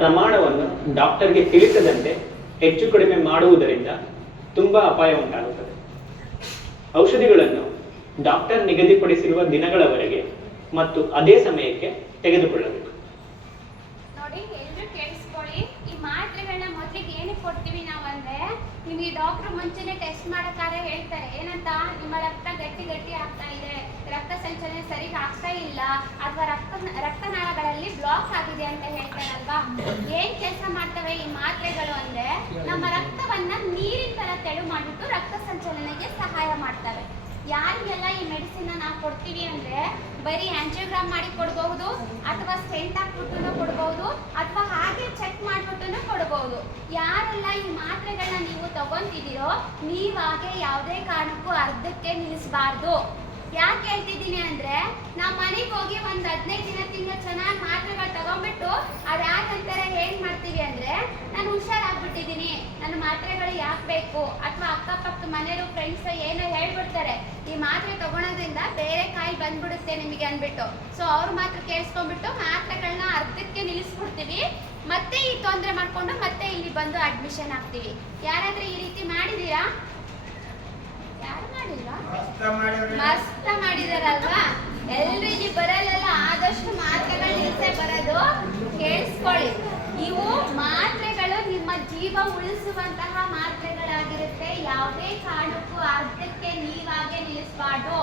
ಪ್ರಮಾಣವನ್ನು ಡಾಕ್ಟರ್ಗೆ ತಿಳಿಸದಂತೆ ಹೆಚ್ಚು ಕಡಿಮೆ ಮಾಡುವುದರಿಂದ ತುಂಬಾ ಅಪಾಯ ಉಂಟಾಗುತ್ತದೆ. ಔಷಧಿಗಳನ್ನು ಡಾಕ್ಟರ್ ನಿಗದಿಪಡಿಸಿರುವ ದಿನಗಳವರೆಗೆ ಮತ್ತು ಅದೇ ಸಮಯಕ್ಕೆ ತೆಗೆದುಕೊಳ್ಳಬೇಕು. ನೋಡಿ, ಎಲ್ಲರೂ ಕೇಳಿಸ್ಕೊಳ್ಳಿ. ಈ ಮಾತ್ರೆಗಳನ್ನ ಮೊದಲಿಗೆ ಏನಕ್ಕೆ ಕೊಡ್ತೀವಿ ನಾವು ಅಂದ್ರೆ, ನಿಮಗೆ ಡಾಕ್ಟರ್ ಮುಂಚೆನೆ ಟೆಸ್ಟ್ ಮಾಡೋಕ್ಕಾದ್ರೆ ಹೇಳ್ತಾರೆ ಏನಂತ, ನಿಮ್ಮ ರಕ್ತ ಗಟ್ಟಿ ಆಗ್ತಾ ಇದೆ, ರಕ್ತ ಸಂಚಲನೆ ಸರಿಗೆ ಆಗ್ತಾ ಇಲ್ಲ, ಅಥವಾ ರಕ್ತನಾಳಗಳಲ್ಲಿ ಬ್ಲಾಕ್ ಆಗಿದೆ ಅಂತ ಹೇಳ್ತಾರಲ್ವಾ. ಏನ್ ಕೆಲಸ ಮಾಡ್ತವೆ ಈ ಮಾತ್ರೆಗಳು ಅಂದ್ರೆ, ನಮ್ಮ ರಕ್ತವನ್ನ ನೀರಿನ ತರ ತೆಳು ಮಾಡಿಬಿಟ್ಟು ರಕ್ತ ಸಂಚಲನೆಗೆ ಸಹಾಯ ಮಾಡ್ತವೆ. ಯಾರಿಗೆಲ್ಲ ಈ ಮೆಡಿಸಿನ್ ನಾವು ಕೊಡ್ತೀವಿ ಅಂದ್ರೆ, ಬರೀ ಆಂಜಿಯೋಗ್ರಾಮ್ ಮಾಡಿ ಕೊಡಬಹುದು, ಅಥವಾ ಸ್ಟೆಂಟ್ ಹಾಕ್ಬಿಟ್ಟು ಕೊಡಬಹುದು, ಅಥವಾ ಹಾಗೆ ಚೆಕ್ ಮಾಡ್ಬಿಟ್ಟು ಕೊಡಬಹುದು. ಯಾರೆಲ್ಲ ಈ ಮಾತ್ರೆಗಳನ್ನ ನೀವು ತಗೊಂತಿದ್ದೀರೋ, ನೀವಾಗೆ ಯಾವುದೇ ಕಾರಣಕ್ಕೂ ಅರ್ಧಕ್ಕೆ ನಿಲ್ಲಿಸಬಾರ್ದು. ಯಾಕೆ ಹೇಳ್ತಿದ್ದೀನಿ ಅಂದ್ರೆ, ನಾವು ಮನೆಗೆ ಹೋಗಿ ಒಂದು 15 ದಿನ ತಿಂಗಳು ಚೆನ್ನಾಗಿ ಮಾತ್ರೆಗಳು ತಗೊಂಡ್ಬಿಟ್ಟು ಅದಾದಂತರ ಏನ್ ಮಾಡ್ತೀವಿ ಅಂದ್ರೆ, ನಾನು ಹುಷಾರಾಗ್ಬಿಟ್ಟಿದ್ದೀನಿ, ನನ್ನ ಮಾತ್ರೆಗಳು ಯಾಕೆ ಬೇಕು, ಅಥವಾ ಅಕ್ಕಪಕ್ಕ ಮನೆಯವರು ಫ್ರೆಂಡ್ಸ್ ಏನೋ ಹೇಳ್ಬಿಡ್ತಾರೆ, ಈ ಮಾತ್ರೆ ತಗೊಳೋದ್ರಿಂದ ಬೇರೆ ಕಾಯಿ ಬಂದ್ಬಿಡುತ್ತೆ ನಿಮಗೆ ಅಂದ್ಬಿಟ್ಟು. ಸೊ ಅವ್ರ ಮಾತ್ರ ಕೇಳಿಸ್ಕೊಂಡ್ಬಿಟ್ಟು ಮಾತ್ರೆಗಳನ್ನ ಅರ್ಧಕ್ಕೆ ನಿಲ್ಲಿಸ್ಬಿಡ್ತೀವಿ. ಮತ್ತೆ ಈ ತೊಂದರೆ ಮಾಡ್ಕೊಂಡು ಮತ್ತೆ ಇಲ್ಲಿ ಬಂದು ಅಡ್ಮಿಷನ್ ಆಗ್ತೀವಿ. ಯಾರಾದ್ರೂ ಈ ರೀತಿ ಮಾಡಿದೀರಾ? ಯಾರು ಮಾಡಿಲ್ವಾ? ಮಸ್ತ ಮಾಡಿದಾರಲ್ವಾ? ಎಲ್ರು ಇಲ್ಲಿ ಬರಲ್ಲ, ಆದಷ್ಟು ಮಾತ್ರೆಗಳು ನಿಲ್ಸೇ ಬರೋದು. ಕೇಳಿಸ್ಕೊಳ್ಳಿ, ಇವು ಮಾತ್ರೆಗಳು ನಿಮ್ಮ ಜೀವ ಉಳಿಸುವಂತಹ ಮಾತ್ರೆಗಳಾಗಿರುತ್ತೆ. ಯಾವುದೇ ಕಾರಣಕ್ಕೂ ಅರ್ಧಕ್ಕೆ ನೀವಾಗೆ ನಿಲ್ಲಿಸಬಾರ್ದು.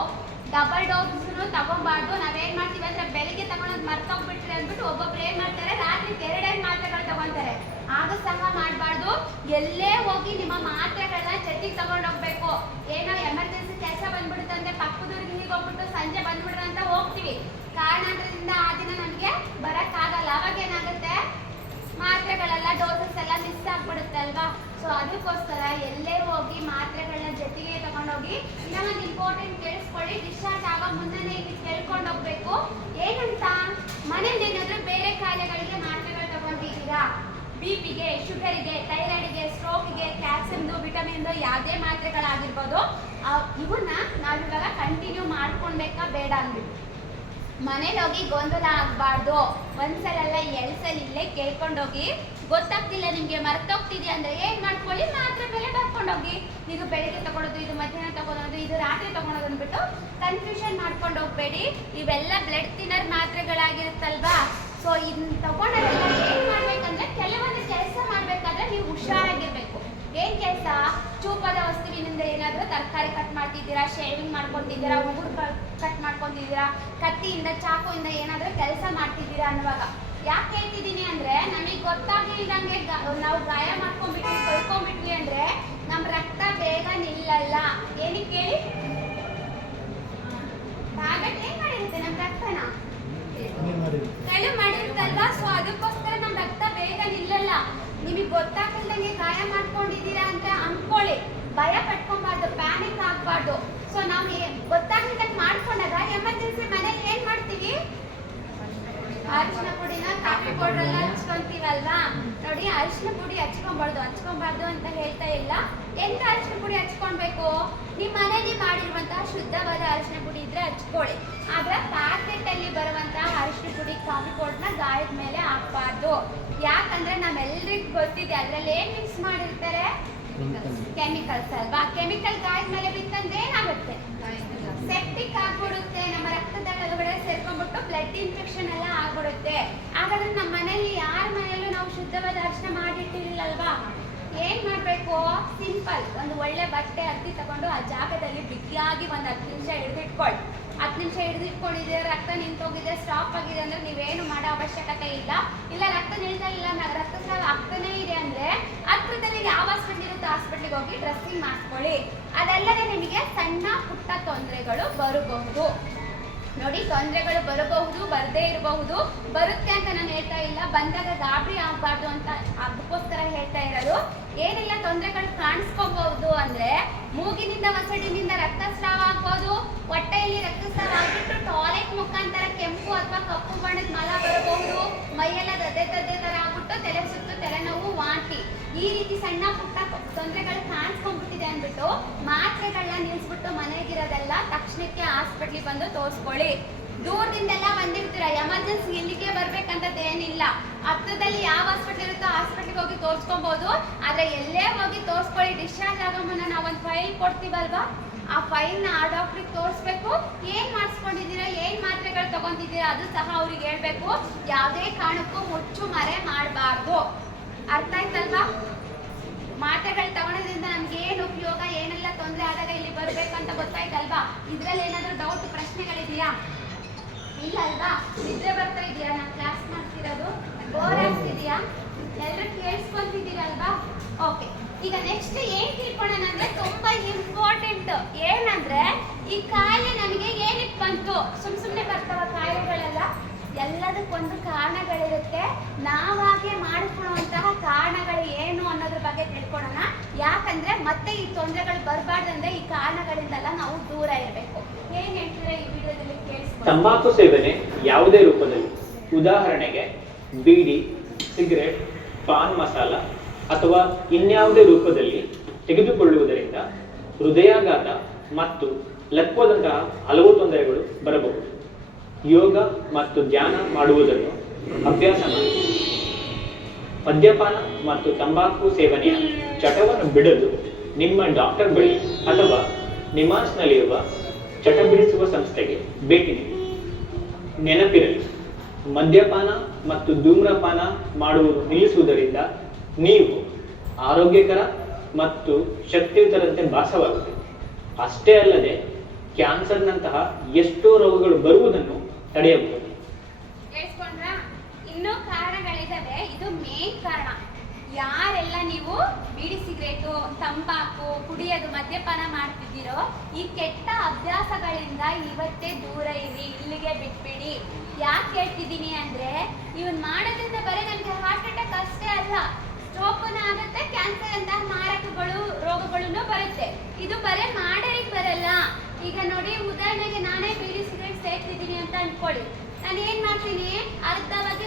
ಡಬಲ್ ಡೋಸ್ನು ತಗೊಬಾರ್ದು. ನಾವೇನ್ ಮಾಡ್ತೀವಿ ಅಂದ್ರೆ, ಬೆಳಿಗ್ಗೆ ತಗೊಳೋದು ಮರ್ತೋಗ್ಬಿಟ್ರಿ ಅಂದ್ಬಿಟ್ಟು ಒಬ್ಬೊಬ್ರು ಏನ್ ಮಾಡ್ತಾರೆ, ರಾತ್ರಿ 2 ಮಾತ್ರೆಗಳು ತಗೊಂತಾರೆ. ಆಗ ಸಹ ಮಾಡಬಾರ್ದು. ಎಲ್ಲೇ ಹೋಗಿ ನಿಮ್ಮ ಮಾತ್ರೆಗಳನ್ನ ಜೊತೆಗೆ ತಗೊಂಡೋಗ್ಬೇಕು. ಏನೋ ಎಮರ್ಜೆನ್ಸಿ ಕೆಲಸ ಬಂದ್ಬಿಡುತ್ತೆ ಅಂದ್ರೆ ಪಕ್ಕದೂರಿಗೆ ಹೀಗೆ ಹೋಗ್ಬಿಟ್ಟು ಸಂಜೆ ಬಂದ್ಬಿಡ್ರ ಅಂತ ಹೋಗ್ತೀವಿ. ಕಾರಣಾಂತರದಿಂದ ಆ ದಿನ ನಮಗೆ ಬರಕ್ಕಾಗಲ್ಲ. ಅವಾಗ ಏನಾಗುತ್ತೆ, ಮಾತ್ರೆಗಳೆಲ್ಲ ಡೋಸಸ್ ಎಲ್ಲ ಮಿಸ್ ಆಗ್ಬಿಡುತ್ತೆ ಅಲ್ವಾ. ಸೊ ಅದಕ್ಕೋಸ್ಕರ ಎಲ್ಲೇ ಹೋಗಿ ಮಾತ್ರೆಗಳನ್ನ ಜೊತೆಗೆ ತಗೊಂಡೋಗಿ. ಇನ್ನೊಂದು ಇಂಪಾರ್ಟೆಂಟ್ ಕೇಳಿಸ್ಕೊಳ್ಳಿ, ಡಿಸ್ಚಾರ್ಜ್ ಆಗೋ ಮುನ್ನನೇ ಇಲ್ಲಿ ಕೇಳ್ಕೊಂಡು ಹೋಗ್ಬೇಕು. ಏನಂತ, ಮನೇಲಿ ಏನಾದ್ರೂ ಬೇರೆ ಕಾಯಿಲೆಗಳಿಗೆ ಮಾತ್ರೆಗಳು ತಗೊಂಡಿದ್ದೀರಾ, ಬಿಪಿಗೆ, ಶುಗರಿಗೆ, ಥೈರಾಯ್ಡ್ಗೆ, ಸ್ಟ್ರೋಕ್ಗೆ, ಕ್ಯಾಲ್ಸಿಯಮ್ದು, ವಿಟಮಿನ್ದು ಯಾವುದೇ ಮಾತ್ರೆಗಳಾಗಿರ್ಬೋದು, ಇವನ್ನ ನಾವಿವಾಗ ಕಂಟಿನ್ಯೂ ಮಾಡ್ಕೊಳ್ಬೇಕಾ ಬೇಡ ಅಂದ್ಬಿಟ್ಟು ಮನೇಲಿ ಹೋಗಿ ಗೊಂದಲ ಆಗಬಾರ್ದು. ಒಂದ್ಸಲಲ್ಲ 2 ಸಲ ಇಲ್ಲೇ ಕೇಳ್ಕೊಂಡೋಗಿ. ಗೊತ್ತಾಗ್ತಿಲ್ಲ ನಿಮ್ಗೆ, ಮರ್ತೋಗ್ತಿದ್ಯಾ ಅಂದ್ರೆ ಏನ್ ಮಾಡ್ಕೊಳ್ಳಿ, ಮಾತ್ರೆ ಬೆಲೆ ಬರ್ಕೊಂಡೋಗಿ. ಇದು ಬೆಳಿಗ್ಗೆ ತಗೊಳೋದು, ಇದು ಮಧ್ಯಾಹ್ನ ತಗೊಳೋದು, ಇದು ರಾತ್ರಿ ತಗೊಳೋದು ಅಂದ್ಬಿಟ್ಟು ಕನ್ಫ್ಯೂಷನ್ ಮಾಡ್ಕೊಂಡು ಹೋಗ್ಬೇಡಿ. ಇವೆಲ್ಲ ಬ್ಲಡ್ ಥಿನ್ನರ್ ಮಾತ್ರೆಗಳಾಗಿರುತ್ತಲ್ವಾ. ಸೊ ಇದನ್ನ ತಗೊಂಡಾಗೆಲ್ಲ ಏನ್ ಮಾಡ್ಬೇಕಂದ್ರೆ, ಕೆಲವೊಂದು ಕೆಲಸ ಮಾಡ್ಬೇಕಾದ್ರೆ ನೀವು ಹುಷಾರಾಗಿರ್ಬೇಕು. ಏನ್ ಕೆಲಸ, ಚೂಪಾದ ವಸ್ತುವಿನಿಂದ ಏನಾದ್ರೂ ತರಕಾರಿ ಕಟ್ ಮಾಡ್ತಿದ್ದೀರಾ, ಶೇವಿಂಗ್ ಮಾಡ್ಕೊಂತಿದ್ದೀರಾ, ಉಗುರು ಕಟ್ ಮಾಡ್ಕೊಂತಿದ್ದೀರಾ, ಕತ್ತಿಯಿಂದ ಚಾಕುವಿಂದ ಏನಾದ್ರೂ ಕೆಲಸ ಮಾಡ್ತಿದ್ದೀರಾ ಅನ್ನುವಾಗ. ಯಾಕೆ ಹೇಳ್ತಿದ್ದೀನಿ ಅಂದ್ರೆ, ನಮಗೆ ಗೊತ್ತಾಗ್ಲಿಲ್ದಂಗೆ ನಾವು ಗಾಯ ಮಾಡ್ಕೊಂಡ್ಬಿಟ್ವಿ, ಕಳ್ಕೊಂಡ್ಬಿಟ್ವಿ ಅಂದ್ರೆ ನಮ್ ರಕ್ತ ಬೇಗ ನಿಲ್ಲಲ್ಲ. ಏನಕ್ಕೆ ಹೇಳಿ, ಟ್ಯಾಬ್ಲೆಟ್ ಏನ್ ಮಾಡಿರುತ್ತೆ, ನಮ್ ರಕ್ತನ ತೆಳು ಮಾಡಿರುತ್ತಲ್ವಾ. ಸೊ ಅದಕ್ಕೋಸ್ಕರ ನಮ್ ರಕ್ತ ಬೇಗ ನಿಲ್ಲಲ್ಲ. ನಿಮಗೆ ಗೊತ್ತಾಗಲ್ದಂಗೆ ಗಾಯ ಮಾಡ್ಕೊಂಡಿದ್ದೀರಾ ಅಂತ ಅನ್ಕೊಳ್ಳಿ, ಭಯ ಪಟ್ಕೊಬಾರ್ದು, ಪ್ಯಾನಿಕ್ ಆಗ್ಬಾರ್ದು. ಸೊ ನಾವು ಗೊತ್ತಾಗ್ಲಿದ್ದಂಗೆ ಮಾಡ್ಕೊಂಡಾಗ ಎಮರ್ಜೆನ್ಸಿ ಮನೇಲಿ ಏನ್ ಮಾಡ್ತೀವಿ, ಅರಿಶಿನ ಪುಡಿನ ಕಾಫಿ ಪೌಡರ್ ಎಲ್ಲ ಹಚ್ಕೊಂತೀವಲ್ವಾ. ನೋಡಿ, ಅರಿಶಿನ ಪುಡಿ ಹಚ್ಕೊಬಾರ್ದು ಅಂತ ಹೇಳ್ತಾ ಇಲ್ಲ. ಎಂತ ಅರಿಶಿನ ಪುಡಿ ಹಚ್ಕೊಳ್ಬೇಕು, ನಿಮ್ಮ ಮನೇಲಿ ಮಾಡಿರುವಂತಹ ಶುದ್ಧವಾದ ಅರಿಶಿನ ಪುಡಿ ಇದ್ರೆ ಹಚ್ಕೊಳ್ಳಿ. ಆದ್ರೆ ಪ್ಯಾಕೆಟ್ ಅಲ್ಲಿ ಬರುವಂತಹ ಅರಿಶಿನ ಪುಡಿ, ಕಾಫಿ ಪೌಡರ್ನ ಗಾಯದ ಮೇಲೆ ಹಾಕ್ಬಾರ್ದು. ಯಾಕಂದ್ರೆ ನಮ್ಮೆಲ್ರಿಗೂ ಗೊತ್ತಿದೆ ಅದ್ರಲ್ಲಿ ಏನ್ ಮಿಕ್ಸ್ ಮಾಡಿರ್ತಾರೆ, ಕೆಮಿಕಲ್ಸ್ ಅಲ್ವಾ. ಕೆಮಿಕಲ್ ಗಾಯದ ಮೇಲೆ ಬಿತ್ತಂದ್ರೆ ಏನಾಗುತ್ತೆ, ಸೆಪ್ಟಿಕ್ ಆಗ್ಬಿಡುತ್ತೆ, ನಮ್ಮ ರಕ್ತದ ಒಳಗಡೆ ಸೇರ್ಕೊಂಡ್ಬಿಟ್ಟು ಬ್ಲಡ್ ಇನ್ಫೆಕ್ಷನ್ ಎಲ್ಲ ಆಗ್ಬಿಡುತ್ತೆ. ಹಾಗಾದ್ರೆ ನಮ್ಮ ಮನೇಲಿ ಯಾರ ಮನೆಯಲ್ಲೂ ನಾವು ಶುದ್ಧವಾದ ಅರಿಶಿನ ಮಾಡಿಟ್ಟಿರಲಿಲ್ಲಲ್ವಾ. ಏನ್ ಮಾಡ್ಬೇಕು, ಸಿಂಪಲ್ ಒಂದು ಒಳ್ಳೆ ಬಟ್ಟೆ ಅಕ್ಕಿ ತಗೊಂಡು ಆ ಜಾಗದಲ್ಲಿ ಬಿಗಿಯಾಗಿ ಒಂದು 10 ನಿಮಿಷ ಹಿಡಿದಿಟ್ಕೊಳ್ಳಿ. 10 ನಿಮಿಷ ಹಿಡಿದಿಟ್ಕೊಂಡಿದ್ರೆ ರಕ್ತ ನಿಂತೋಗಿದೆ, ಸ್ಟಾಪ್ ಆಗಿದೆ ಅಂದ್ರೆ ನೀವೇನು ಮಾಡೋ ಅವಶ್ಯಕತೆ ಇಲ್ಲ. ರಕ್ತ ನಿಲ್ತಾ ಇಲ್ಲ, ರಕ್ತಸ್ರಾವ ಆಗ್ತಾನೇ ಇದೆ ಅಂದ್ರೆ ಹತ್ರದಲ್ಲಿ ಯಾವ ಹಾಸ್ಪಿಟಲ್ ಇರುತ್ತೆ ಹಾಸ್ಪಿಟ್ಲಿಗೆ ಹೋಗಿ ಡ್ರೆಸ್ಸಿಂಗ್ ಮಾಡ್ಕೊಳ್ಳಿ. ಅದಲ್ಲದೆ ನಿಮಗೆ ಸಣ್ಣ ಪುಟ್ಟ ತೊಂದರೆಗಳು ಬರಬಹುದು. ನೋಡಿ, ತೊಂದರೆಗಳು ಬರಬಹುದು, ಬರದೇ ಇರಬಹುದು. ಬರುತ್ತೆ ಅಂತ ನಾನು ಹೇಳ್ತಾ ಇಲ್ಲ, ಬಂದಾಗ ಗಾಬರಿ ಆಗಬಾರ್ದು ಅಂತ ಅದಕ್ಕೋಸ್ಕರ ಹೇಳ್ತಾ ಇರೋದು. ಏನೆಲ್ಲ ತೊಂದರೆಗಳು ಕಾಣಿಸ್ಕೋಬಹುದು ಅಂದ್ರೆ, ಮೂಗಿನಿಂದ ಒಸಡಿನಿಂದ ರಕ್ತಸ್ರಾವ ಆಗ್ಬೋದು, ಹೊಟ್ಟೆಯಲ್ಲಿ ರಕ್ತಸ್ರಾವ ಆಗ್ಬಿಟ್ಟು ಟಾಯ್ಲೆಟ್ ಮುಖಾಂತರ ಕೆಂಪು ಅಥವಾ ಕಪ್ಪು ಬಣ್ಣದ ಮಲ ಬರಬಹುದು, ಮೈಯೆಲ್ಲ ದದ್ದೆ ತರ ಆಗ್ಬಿಟ್ಟು ತಲೆ ಸುತ್ತು, ತಲೆನೋವು, ವಾಂತಿ, ಈ ರೀತಿ ಸಣ್ಣ ಪುಟ್ಟ ತೊಂದರೆಗಳು ಕಾಣಿಸ್ಕೊಂಡ್ಬಿಟ್ಟಿದೆ ಅಂದ್ಬಿಟ್ಟು ಮಾತ್ರೆಗಳನ್ನ ನಿಲ್ಸ್ಬಿಟ್ಟು ಮನೆಗಿರೋದೆಲ್ಲ ತಕ್ಷಣಕ್ಕೆ ಹಾಸ್ಪಿಟ್ಲಿಗೆ ಬಂದು ತೋರಿಸ್ಕೊಳ್ಳಿ. ದೂರದಿಂದೆಲ್ಲ ಬಂದಿರ್ತೀರ, ಎಮರ್ಜೆನ್ಸಿ ಇಲ್ಲಿಗೆ ಬರ್ಬೇಕಂತದ್ದು ಏನಿಲ್ಲ. ಹತ್ರದಲ್ಲಿ ಯಾವ ಹಾಸ್ಪಿಟಲ್ ಡಾಕ್ಟ್ರಿಗೆ ಹೋಗಿ ತೋರಿಸ್ಕೊಬಹುದು. ಆದ್ರೆ ಎಲ್ಲೇ ಹೋಗಿ ತೋರಿಸ್ಕೊಳ್ಳಿ, ಡಿಸ್ಚಾರ್ಜ್ ಆಗೋ ಮುನ್ನ ನಾವೊಂದು ಫೈಲ್ ಕೊಡ್ತೀವಲ್ವಾ, ಆ ಫೈಲ್ನ ಆ ಡಾಕ್ಟ್ರಿಗೆ ತೋರಿಸ್ಬೇಕು. ಏನ್ ಮಾಡಿಸ್ಕೊಂಡಿದ್ದೀರಾ, ಏನ್ ಮಾತ್ರೆಗಳು ತಗೊಂತಿದ್ದೀರಾ ಅದು ಸಹ ಅವ್ರಿಗೆ ಹೇಳ್ಬೇಕು. ಯಾವುದೇ ಕಾರಣಕ್ಕೂ ಮುಚ್ಚು ಮರೆ ಮಾಡಬಾರ್ದು. ಅರ್ಥ ಆಯ್ತಲ್ವಾ? ಮಾತ್ರೆಗಳು ತಗೊಳೋದ್ರಿಂದ ನಮ್ಗೆ ಏನು ಉಪಯೋಗ, ಏನೆಲ್ಲ ತೊಂದರೆ ಆದಾಗ ಇಲ್ಲಿ ಬರ್ಬೇಕಂತ ಗೊತ್ತಾಯ್ತಲ್ವಾ? ಇದ್ರಲ್ಲಿ ಏನಾದ್ರು ಡೌಟ್ ಪ್ರಶ್ನೆಗಳಿದೆಯಾ? ಇಲ್ಲ ಅಲ್ವಾ? ನಿದ್ರೆ ಬರ್ತಾ ಇದೆಯಾ? ನಾನು ಕ್ಲಾಸ್ ಮಾಡ್ತಿರೋದು ಬೋರ್ ಆಗ್ತಿದ್ಯಾ? ಎಲ್ಲರೂ ಕೇಳಿಸ್ಕೊಂತಿದ್ದೀರಲ್ವಾ? ಓಕೆ, ಈಗ ನೆಕ್ಸ್ಟ್ ಏನ್ ತಿಳ್ಕೊಳ್ಳೋಣ ಅಂದ್ರೆ ತುಂಬಾ ಇಂಪಾರ್ಟೆಂಟ್. ಏನಂದ್ರೆ ಈ ಕಾಯಿಲೆ ನಮಗೆ ಏನಕ್ಕೆ ಬಂತು? ಸುಮ್ಮನೆ ಬರ್ತಾವ ಕಾಯಿಲೆಗಳೆಲ್ಲ? ಎಲ್ಲದಕ್ಕೊಂದು ಕಾರಣಗಳಿರುತ್ತೆ. ನಾವಾಗೆ ಮಾಡಿಕೊಳ್ಳುವಂತಹ ಕಾರಣಗಳು ಏನು ಅನ್ನೋದ್ರ ಬಗ್ಗೆ ತಿಳ್ಕೊಳ್ಳೋಣ. ಯಾಕಂದ್ರೆ ಮತ್ತೆ ಈ ತೊಂದರೆಗಳು ಬರಬಾರ್ದಂದ್ರೆ ಈ ಕಾರಣಗಳಿಂದೆಲ್ಲ ನಾವು ದೂರ ಇರಬೇಕು. ಏನ್ ಹೇಳ್ತೀರಾ ಈ ವಿಡಿಯೋದಲ್ಲಿ ಕೇಳಿಸ್ಕೊಳ್ಳಿ. ತಂಬಾಕು ಸೇವನೆ ಯಾವುದೇ ರೂಪದಲ್ಲಿ, ಉದಾಹರಣೆಗೆ ಬೀಡಿ, ಸಿಗರೆಟ್, ಪಾನ್ ಮಸಾಲ ಅಥವಾ ಇನ್ಯಾವುದೇ ರೂಪದಲ್ಲಿ ತೆಗೆದುಕೊಳ್ಳುವುದರಿಂದ ಹೃದಯಾಘಾತ ಮತ್ತು ಲಕ್ವದಂತಹ ಹಲವು ತೊಂದರೆಗಳು ಬರಬಹುದು. ಯೋಗ ಮತ್ತು ಧ್ಯಾನ ಮಾಡುವುದನ್ನು ಅಭ್ಯಾಸ ಮಾಡಿ. ಮದ್ಯಪಾನ ಮತ್ತು ತಂಬಾಕು ಸೇವನೆಯ ಚಟವನ್ನು ಬಿಡಲು ನಿಮ್ಮ ಡಾಕ್ಟರ್ ಬಳಿ ಅಥವಾ ನಿಮಾನ್ಸ್ನಲ್ಲಿರುವ ಚಟ ಬಿಡಿಸುವ ಸಂಸ್ಥೆಗೆ ಭೇಟಿ ನೀಡಿ. ನೆನಪಿರಲಿ, ಮದ್ಯಪಾನ ಮತ್ತು ಧೂಮ್ರಪಾನ ಮಾಡುವುದು ನಿಲ್ಲಿಸುವುದರಿಂದ ನೀವು ಆರೋಗ್ಯಕರ ಮತ್ತು ಶಕ್ತಿಯುತರಂತೆ ಭಾಸವಾಗುತ್ತದೆ. ಅಷ್ಟೇ ಅಲ್ಲದೆ ಕ್ಯಾನ್ಸರ್ನಂತಹ ಎಷ್ಟೋ ರೋಗಗಳು ಬರುವುದನ್ನು ತಡೆಯಬಹುದು. ಕೇಳಿಸ್ಕೊಂಡ್ರಾ? ಇನ್ನೂ ಕಾರಣಗಳಿದಾವೆ. ಇದು ಮೇನ್ ಕಾರಣ. ಯಾರೆಲ್ಲ ನೀವು ಬೀಡಿ, ಸಿಗರೇಟು, ತಂಬಾಕು ಕುಡಿಯೋದು, ಮದ್ಯಪಾನ ಮಾಡ್ತಿದ್ದೀರೋ ಈ ಕೆಟ್ಟ ಅಭ್ಯಾಸಗಳಿಂದ ಇವತ್ತೇ ದೂರ ಇರಿ, ಇಲ್ಲಿಗೆ ಬಿಟ್ಬಿಡಿ. ಯಾಕೆ ಹೇಳ್ತಿದ್ದೀನಿ ಅಂದ್ರೆ ಇವನ್ ಮಾಡೋದ್ರಿಂದ ಬರೀ ನಮ್ಗೆ ಹಾರ್ಟ್ ಅಟ್ಯಾಕ್ ಅಷ್ಟೇ ಅಲ್ಲ, ಸ್ಟ್ರೋಕ್ನ ಆಗುತ್ತೆ, ಕ್ಯಾನ್ಸರ್ ಅಂತ ಮಾರಕಗಳು ರೋಗಗಳನ್ನು ಬರುತ್ತೆ. ಇದು ಬರೀ ಮಾಡೋರಿಗೆ ಬರಲ್ಲ. ಈಗ ನೋಡಿ, ಉದಾಹರಣೆಗೆ ನಾನೇ ಬೀಡಿ ಸಿಗರೇಟ್ ಸೇರ್ತಿದ್ದೀನಿ ಅಂತ ಅನ್ಕೊಳ್ಳಿ. ನಾನು ಏನ್ ಮಾಡ್ತೀನಿ, ಅರ್ಧವಾಗಿ